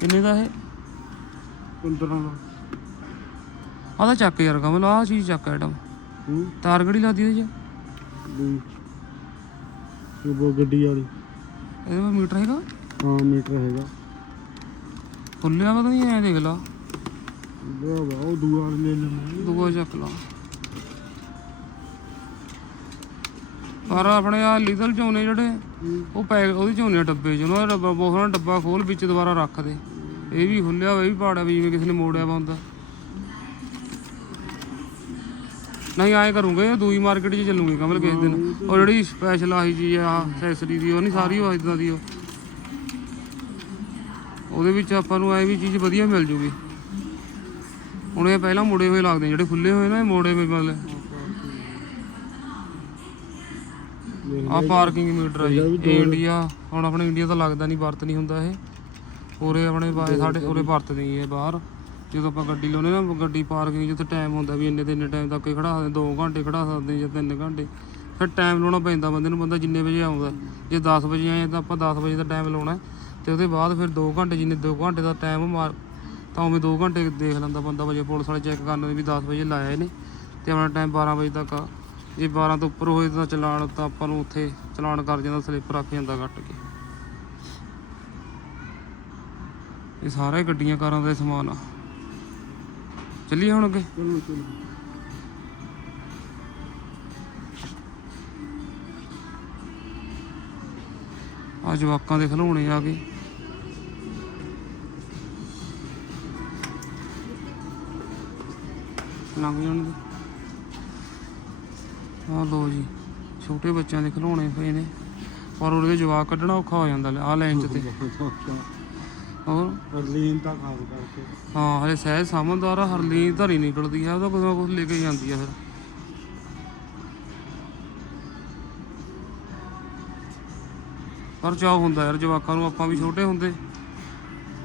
ਕਿੰਨੇ ਦਾ ਇਹ? 15 ਦਾ। ਆਹ ਤਾਂ ਚੱਕ ਯਾਰ ਕਮਲ ਆਹ ਚੀਜ਼ ਚੱਕ ਆਈਟਮ ਹੂੰ। ਤਾਰ ਕਿਹੜੀ ਲਾਦੀ ਇਹਦੇ ਚ? ਇਹ ਬੋ ਗੱਡੀ ਵਾਲੀ। ਇਹਦੇ ਵਿੱਚ ਮੀਟਰ ਹੈਗਾ? ਹਾਂ ਮੀਟਰ ਹੈਗਾ। ਖੁੱਲਿਆ ਪਤਾ ਨਹੀਂ ਐ ਦੇਖ ਲਾ। ਉਹ ਵਾ ਉਹ ਦੂਆ ਲੈ ਲੈਣਾ ਦੂਆ ਚੱਕ ਲਾ। ਪਰ ਆਪਣੇ ਆ ਲੀਗਲ ਝੋਨੇ ਜਿਹੜੇ, ਉਹ ਪੈਕ ਉਹਦੀ ਝੋਨੇ ਡੱਬੇ ਚ। ਉਹਨਾਂ ਦਾ ਡੱਬਾ, ਬਹੁਤ ਸਾਰਾ ਡੱਬਾ ਖੋਲ ਵਿੱਚ ਦੁਬਾਰਾ ਰੱਖ ਦੇ। ਇਹ ਵੀ ਖੁੱਲਿਆ ਹੋਇਆ, ਇਹ ਵੀ ਪਾੜਿਆ ਵੀ ਜਿਵੇਂ ਕਿਸੇ ਨੇ ਮੋੜਿਆ ਵਾ ਹੁੰਦਾ। ਨਹੀਂ ਆਏ ਕਰੂੰਗੇ ਦੂਈ ਮਾਰਕੀਟ 'ਚ ਚੱਲੂਗੇ ਕਮਲ ਕਿਸੇ ਦਿਨ। ਉਹ ਜਿਹੜੀ ਸਪੈਸ਼ਲ ਆਹੀ ਜੀ ਆ ਐਕਸੈਸਰੀ ਦੀ, ਉਹ ਨਹੀਂ ਸਾਰੀ ਉਹ ਇਦਾਂ ਦੀ ਉਹ। ਉਹਦੇ ਵਿੱਚ ਆਪਾਂ ਨੂੰ ਐ ਵੀ ਚੀਜ਼ ਵਧੀਆ ਮਿਲ ਜੂਗੀ। ਹੁਣ ਇਹ ਪਹਿਲਾਂ ਮੁੜੇ ਹੋਏ ਲੱਗਦੇ ਜਿਹੜੇ ਖੁੱਲੇ ਹੋਏ ਨਾ, ਇਹ ਮੋੜੇ ਹੋਏ ਮਤਲਬ ਆ ਪਾਰਕਿੰਗ ਮੀਟਰ ਆ ਜੀ ਇਹ ਇੰਡੀਆ ਹੁਣ ਆਪਣੇ ਇੰਡੀਆ ਤਾਂ ਲੱਗਦਾ ਨਹੀਂ ਵਰਤ ਨਹੀਂ ਹੁੰਦਾ ਇਹ। ਉਰੇ ਆਪਣੇ ਬਾਏ ਸਾਡੇ ਉਰੇ ਵਰਤਦੇ ਹੀ ਇਹ ਬਾਹਰ। ਜਦੋਂ ਆਪਾਂ ਗੱਡੀ ਲਾਉਨੇ ਨਾ ਗੱਡੀ ਪਾਰਕਿੰਗ ਜਿੱਥੇ ਟਾਈਮ ਹੁੰਦਾ ਵੀ ਇੰਨੇ ਤੇ ਇੰਨੇ ਟਾਈਮ ਤੱਕ ਹੀ ਖੜਾ ਸਕਦੇ 2 ਘੰਟੇ ਖੜਾ ਸਕਦੇ ਜਾਂ 3 ਘੰਟੇ। ਫਿਰ ਟਾਈਮ ਲਾਉਣਾ ਪੈਂਦਾ ਬੰਦੇ ਨੂੰ ਬੰਦਾ ਜਿੰਨੇ ਵਜੇ ਆਉਂਦਾ। ਜੇ 10 ਵਜੇ ਆਏ ਤਾਂ ਆਪਾਂ 10 ਵਜੇ ਦਾ ਟਾਈਮ ਲਾਉਣਾ ਤੇ ਉਹਦੇ ਬਾਅਦ ਫਿਰ 2 ਘੰਟੇ ਜਿੰਨੇ 2 ਘੰਟੇ ਦਾ ਟਾਈਮ ਮਾਰ ਤਾਂ ਉਵੇਂ 2 ਘੰਟੇ ਦੇਖ ਲੈਂਦਾ ਬੰਦਾ ਵਜੇ ਪੁਲਿਸ ਵਾਲੇ ਚੈੱਕ ਕਰਨ ਵੀ 10 ਵਜੇ ਲਾਇਆ ਇਹਨੇ। ਤੇ ਆਪਣਾ ਟਾਈਮ 12 ਵਜੇ ਤੱਕ ਆ। ਜੇ 12 ਤੋਂ ਉੱਪਰ ਹੋਏ ਤਾਂ ਚਲਾਨ ਤਾਂ ਆਪਾਂ ਨੂੰ ਉੱਥੇ ਚਲਾਨ ਕਰ ਜਾਂਦਾ, ਸਲਿੱਪ ਰੱਖ ਜਾਂਦਾ ਕੱਟ ਕੇ। ਇਹ ਸਾਰੇ ਗੱਡੀਆਂ ਕਾਰਾਂ ਦਾ ਸਮਾਨ ਆ। ਚੱਲੀਏ ਹੁਣ ਅੱਗੇ? ਆ ਜਵਾਕਾਂ ਦੇ ਖਲੋਣੇ ਆ ਗਏ। ਲੰਘ ਜਾਣ ਆ ਲੋ ਜੀ ਛੋਟੇ ਬੱਚਿਆਂ ਦੇ ਖਿਡੌਣੇ ਪਏ ਨੇ। ਪਰ ਉਹਦੇ ਜਵਾਕ ਕੱਢਣਾ ਔਖਾ ਹੋ ਜਾਂਦਾ ਆ ਲਾਈਨ 'ਚ ਤੇ। ਹੋਰ? ਅਰਲੀਨ ਤਾਂ ਖਾਸ ਕਰਕੇ। ਹਾਂ ਹਲੇ ਸਹਿਜ ਸਮਝਦਾਰ ਆ ਹਰਲੀਨ ਧਰੀ ਨਿਕਲਦੀ ਆ ਉਹਦਾ ਕੁਝ ਨਾ ਕੁਝ ਲੈ ਕੇ ਜਾਂਦੀ ਆ ਫਿਰ। ਪਰ ਚਾਹ ਹੁੰਦਾ ਯਾਰ ਜਵਾਕਾਂ ਨੂੰ ਆਪਾਂ ਵੀ ਛੋਟੇ ਹੁੰਦੇ।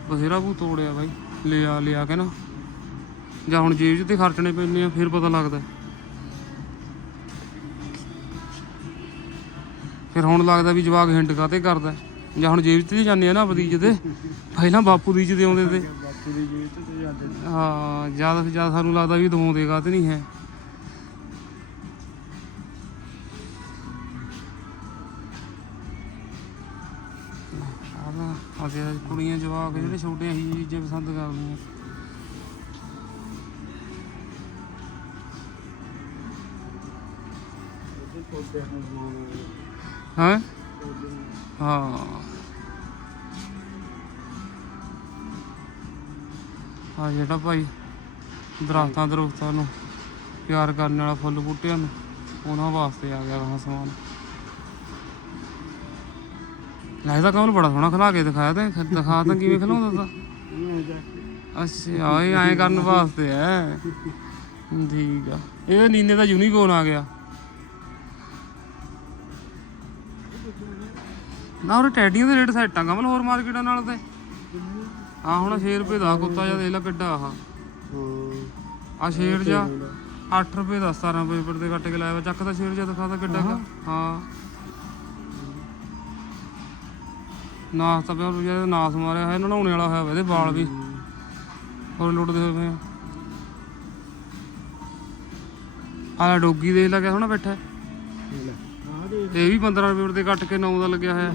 ਬਥੇਰਾ ਕੋ ਤੋੜਿਆ ਬਾਈ ਲਿਆ ਲਿਆ ਕੇ ਨਾ। ਜਾਂ ਹੁਣ ਜੇਬ 'ਚ ਤੇ ਖਰਚਣੇ ਪੈਂਦੇ ਆ ਫਿਰ ਪਤਾ ਲੱਗਦਾ। ਫਿਰ ਹੁਣ ਲੱਗਦਾ ਵੀ ਜਵਾਕ ਹਿੰਟ ਕਾਤੇ ਕਰਦਾ ਜਾਂ ਹੁਣ ਜੇਬ 'ਚ ਤੇ ਜਾਂਦੇ ਆ ਨਾ ਬਦੀਜ ਤੇ? ਪਹਿਲਾਂ ਬਾਪੂ ਦੀ 'ਚ ਦੇ ਆਉਂਦੇ ਤੇ। ਬਾਪੂ ਦੀ ਜੇਬ ਤੇ ਤੇ ਜਾਂਦੇ ਨੇ ਹਾਂ ਜ਼ਿਆਦਾ ਤੋਂ ਜ਼ਿਆਦਾ ਸਾਨੂੰ ਲੱਗਦਾ ਵੀ ਦਵਾਉਂਦੇ ਕਾਤੇ ਨਹੀਂ ਹੈ। ਆਹ ਅਗੇ ਕੁੜੀਆਂ ਜਵਾਕ ਜਿਹੜੇ ਛੋਟੇ ਅਸੀਂ ਚੀਜ਼ਾਂ ਪਸੰਦ ਕਰਦੀਆਂ। ਹਾਂ? ਹਾਂ। ਆ ਜਿਹੜਾ ਭਾਈ ਦਰਖਤਾਂ ਦਰਖਤਾਂ ਨੂੰ ਪਿਆਰ ਕਰਨ ਵਾਲਾ ਫੁੱਲ ਬੂਟਿਆਂ ਨੂੰ ਉਹਨਾਂ ਵਾਸਤੇ ਆ ਗਿਆ ਆਹ ਸਮਾਨ। ਲੱਗਦਾ ਕਮਲ ਬੜਾ ਸੋਹਣਾ ਖਲਾ ਕੇ ਦਿਖਾਇਆ ਤੇ ਦਿਖਾ ਤਾਂ ਕਿਵੇਂ ਖਲਾਉਂਦਾ ਤਾ। ਅੱਛਾ ਇਹ ਐਂ ਕਰਨ ਵਾਸਤੇ ਹੈ ਠੀਕ ਆ। ਇਹ ਨੀਨੇ ਦਾ ਯੂਨੀਕੋਰਨ ਆ ਗਿਆ। ਨਾ ਉਹ ਟੈਡੀਆਂ ਦੇ ਰੇਟ ਸੈੱਟਾਂ ਕਮਲ ਹੋਰ ਮਾਰਕੀਟਾਂ ਨਾਲ ਤੇ। ਆ ਹੁਣ 6 ਰੁਪਏ ਦਾ ਕੁੱਤਾ ਜਿਹਾ ਦੇਖ ਲੈ ਕਿੱਡਾ ਆਹ। ਆ ਸ਼ੇਰ ਜਾ 8 ਰੁਪਏ ਦਾ 17 ਰੁਪਏ ਪਰ ਤੇ ਕੱਟ ਕੇ ਲਾਇਆ ਵਾ। ਚੱਕ ਦਾ ਸ਼ੇਰ ਜਾ ਦਿਖਾ ਤਾਂ ਕਿੱਡਾ ਕੁ। ਹਾਂ। ਨਾਸ ਤਾਂ ਪਿਆ ਜਿਹੜਾ ਨਾਸ ਮਾਰਿਆ ਹੋਇਆ ਨਹਾਉਣੇ ਵਾਲਾ ਹੋਇਆ ਵਾ ਇਹਦੇ ਵਾਲ ਵੀ। ਹੋਰ ਲੁੱਟਦੇ ਹੋਏ ਪਏ ਆ। ਆਹ ਡੋਗੀ ਦੇਖ ਲੈ ਕਿਆ ਸੋਹਣਾ ਬੈਠਾ। ਹੈ। ਦੇ ਇਹ ਵੀ 15 ਰੁਪਏ ਤੇ ਕੱਟ ਕੇ 9 ਦਾ ਲੱਗਿਆ ਹੋਇਆ।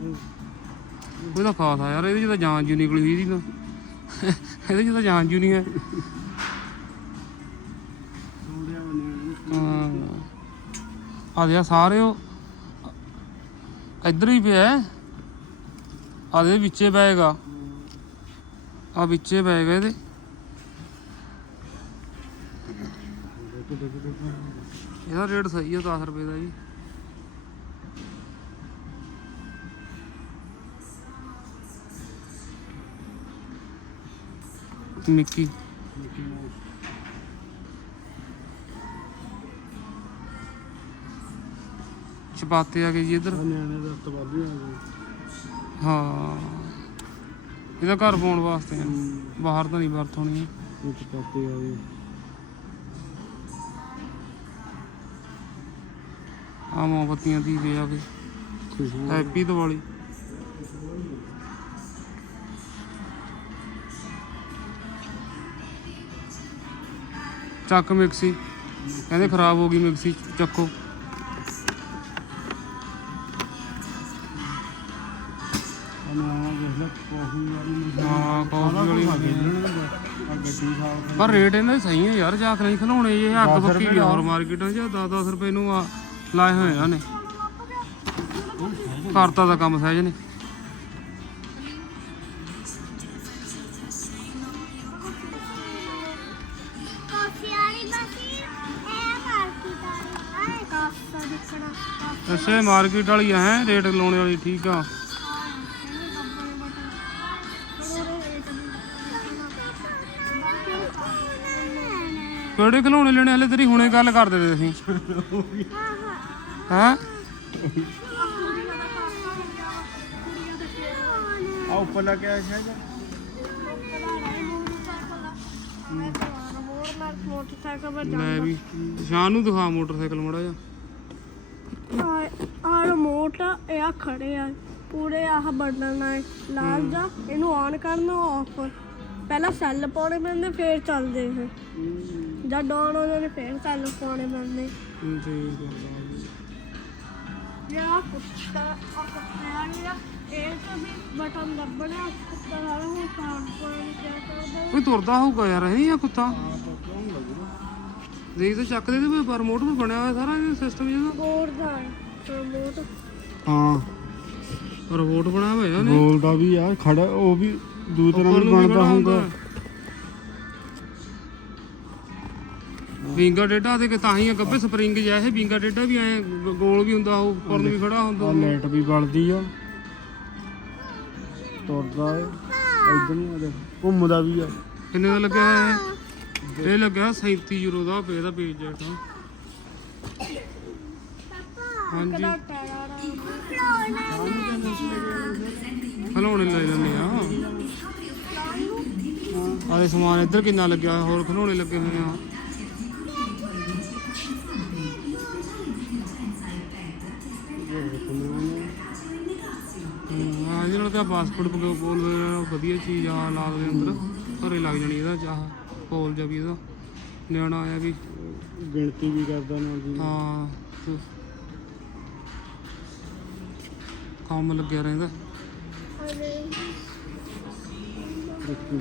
ਉਹਦਾ ਖਾਸ ਆ ਯਾਰ, ਇਹਦੇ 'ਚ ਤਾਂ ਜਾਨ ਜੂ ਨਿਕਲੀ ਹੋਈ ਇਹਦੀ ਤਾਂ। ਇਹਦੇ 'ਚ ਤਾਂ ਜਾਨ ਜੂ ਨਹੀਂ ਹੈ। ਥੋੜਿਆ ਬਣੇ ਆ ਦੇ ਸਾਰੇ ਉਹ ਇੱਧਰ ਹੀ ਪਿਆ ਹੈ। ਆ ਦੇ ਵਿੱਚੇ ਪਏਗਾ ਆ। ਵਿੱਚੇ ਪਏਗਾ ਇਹਦੇ। ਇਹਦਾ ਰੇਟ ਸਹੀ ਹੈ 10 ਰੁਪਏ ਦਾ ਜੀ। ਮਿੱਕੀ। ਚਪਾਤੇ ਆ ਗਏ ਜੀ ਇੱਧਰ। ਨਿਆਣੇ ਦਾ ਤਵਾਲੀ ਆ ਗਈ ਹਾਂ। ਇਹਦਾ ਘਰ ਪਾਉਣ ਵਾਸਤੇ ਆ। ਬਾਹਰ ਤਾਂ ਨਹੀਂ ਵਰਤ ਹੋਣੀ। ਇਹ ਚਪਾਤੇ ਆ ਗਏ। ਆ ਮੋਮਬੱਤੀਆਂ ਦੀ ਵੇ ਆ ਗਏ। ਖੁਸ਼ਬੂ। ਹੈਪੀ ਦੀਵਾਲੀ। ਚੱਕ ਮਿਕਸੀ। ਕਹਿੰਦੇ ਖਰਾਬ ਹੋ ਗਈ ਮਿਕਸੀ ਚੱਕੋ। ਹਾਂ ਕਾਫੀ ਵਾਲੀ ਪਰ ਰੇਟ ਇਹਨਾਂ ਦੇ ਸਹੀ ਹੈ ਯਾਰ ਜਾਕ ਨਹੀਂ ਖਲਾਉਣੇ ਇਹ ਅੱਗ ਫੱਕੀ ਹੋਰ ਮਾਰਕੀਟਾਂ 'ਚ 10-10 ਰੁਪਏ ਨੂੰ ਆ ਲਾਏ ਹੋਏ ਆ ਨੇ ਕਰਤਾ ਦਾ ਕੰਮ ਸਹਿਜ ਨੇ। ਅੱਛਾ ਮਾਰਕੀਟ ਵਾਲੀ ਆ ਹੈ ਰੇਟ ਲਾਉਣੇ ਵਾਲੀ ਠੀਕ ਆ। ਕਿਹੜੇ ਖਿਡੌਣੇ ਲੈਣੇ? ਹਲੇ ਤੇਰੀ ਹੁਣੇ ਗੱਲ ਕਰਦੇ ਤੇ ਅਸੀਂ ਹੈਂ? ਆ ਉੱਪਰ ਲੱਗਿਆ ਸ਼ਾਇਦ ਮੋਟਰਸਾਈਕਲ ਪਰ ਲੈ ਵੀ ਸ਼ਾਨ ਨੂੰ ਦਿਖਾ ਮੋਟਰਸਾਈਕਲ ਮੜਾ ਜਾ ਆ ਰਿਮੋਟ ਇਹ ਆ ਖੜੇ ਆ। ਪੂਰੇ ਆਹ ਬਟਨ ਆ ਲਾਲ ਜਾ ਇਹਨੂੰ ਆਨ ਕਰਨਾ ਆਫ ਪਹਿਲਾਂ ਸੈੱਲ ਪਾਉਣੇ ਪੈਂਦੇ ਫੇਰ ਚੱਲਦੇ ਇਹ। ਜਦ ਆਨ ਹੋ ਜਾਂਦੇ ਫੇਰ ਸੈੱਲ ਪਾਉਣੇ ਪੈਂਦੇ। ਹੂੰ, ਠੀਕ ਆ ਜਿਹੜਾ ਕੁੱਤਾ ਆ ਕੁੱਤੇ ਆ ਜਿਹੜਾ ਇਹ ਤੇ ਵੀ ਬਟਨ ਦੱਬਣਾ ਕੁੱਤਾ ਸਾਰਾ ਹੁਣ ਕੰਮ ਪਾਉਣ ਕਿਆ ਕਰਦਾ ਕੋਈ ਤੁਰਦਾ ਹੋਊਗਾ ਯਾਰ ਇਹ ਆ ਕੁੱਤਾ। ਦੇਖ ਤਾਂ ਚੱਕਦੇ ਤੇ ਪਰ ਰਿਮੋਟ ਵੀ ਬਣਿਆ ਹੋਇਆ ਸਾਰਾ ਇਹ ਸਿਸਟਮ ਜਿਹਦਾ ਬੋਰਡ ਦਾ ਰਿਮੋਟ ਹਾਂ। ਰਿਮੋਟ ਬਣਾਇਆ ਹੋਇਆ ਨੇ ਗੋਲ ਦਾ ਵੀ ਆ ਖੜਾ ਉਹ ਵੀ ਦੂ ਤਰ੍ਹਾਂ ਉੱਪਰ ਵੀ ਨੂੰ ਵੀ ਬਣਦਾ ਹੁੰਦਾ? ਵਿੰਗਾ ਡੇਡਾ ਤੇ ਕਿ ਤਾਂ ਹੀ ਆ ਗੱਬੇ ਸਪਰਿੰਗ ਜਿਹਾ ਇਹ ਵਿੰਗਾ ਡੇਡਾ ਵੀ ਐ ਗੋਲ ਵੀ ਹੁੰਦਾ ਉਹ ਉੱਪਰ ਨੂੰ ਵੀ ਖੜਾ ਹੁੰਦਾ। ਆ ਲਾਈਟ ਵੀ ਬਲਦੀ ਆ। ਤੁਰਦਾ ਏ ਇਦਾਂ ਨਹੀਂ ਆ ਦੇਖ ਘੁੰਮਦਾ ਵੀ ਆ। ਕਿੰਨੇ ਦਾ ਲੱਗਿਆ ਹੋਇਆ ਇਹ? ਇਹ ਲੱਗਿਆ 37 ਯੂਰੋ ਦਾ ਪੇ ਦਾ ਪੇਜ ਜੈਟ ਹਾਂਜੀ। ਖਲੋਣੇ ਲੈ ਲੈਣੇ ਆ। ਆਦੇ ਸਮਾਨ ਇੱਧਰ ਕਿੰਨਾ ਲੱਗਿਆ ਹੋਰ ਖਲੋਣੇ ਲੱਗੇ ਹੋਏ ਆ। ਹਮ, ਆ ਇਹਦੇ ਪਾਸਪੋਰਟ ਬੋਲ ਵਧੀਆ ਚੀਜ਼ ਆ ਲਾ ਦੇ ਅੰਦਰ। ਘਰੇ ਲੱਗ ਜਾਣੀ ਇਹਦਾ ਚਾਹ। ਕੋਲ ਜਾ ਵੀ ਇਹਦਾ ਨਿਆਣਾ ਆਇਆ ਵੀ। ਗਿਣਤੀ ਵੀ ਕਰਦਾ ਨਾਲ ਦੀ ਹਾਂ ਤੇ ਕੰਮ ਲੱਗਿਆ ਰਹਿੰਦਾ। ਦੇਖੀ